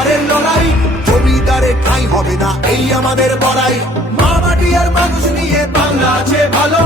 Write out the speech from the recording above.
জমিদারের লড়াই, জমিদারে ঠাঁই হবে না এই আমাদের বড়াই। মা মাটি আর মানুষ নিয়ে বাংলা আছে ভালো।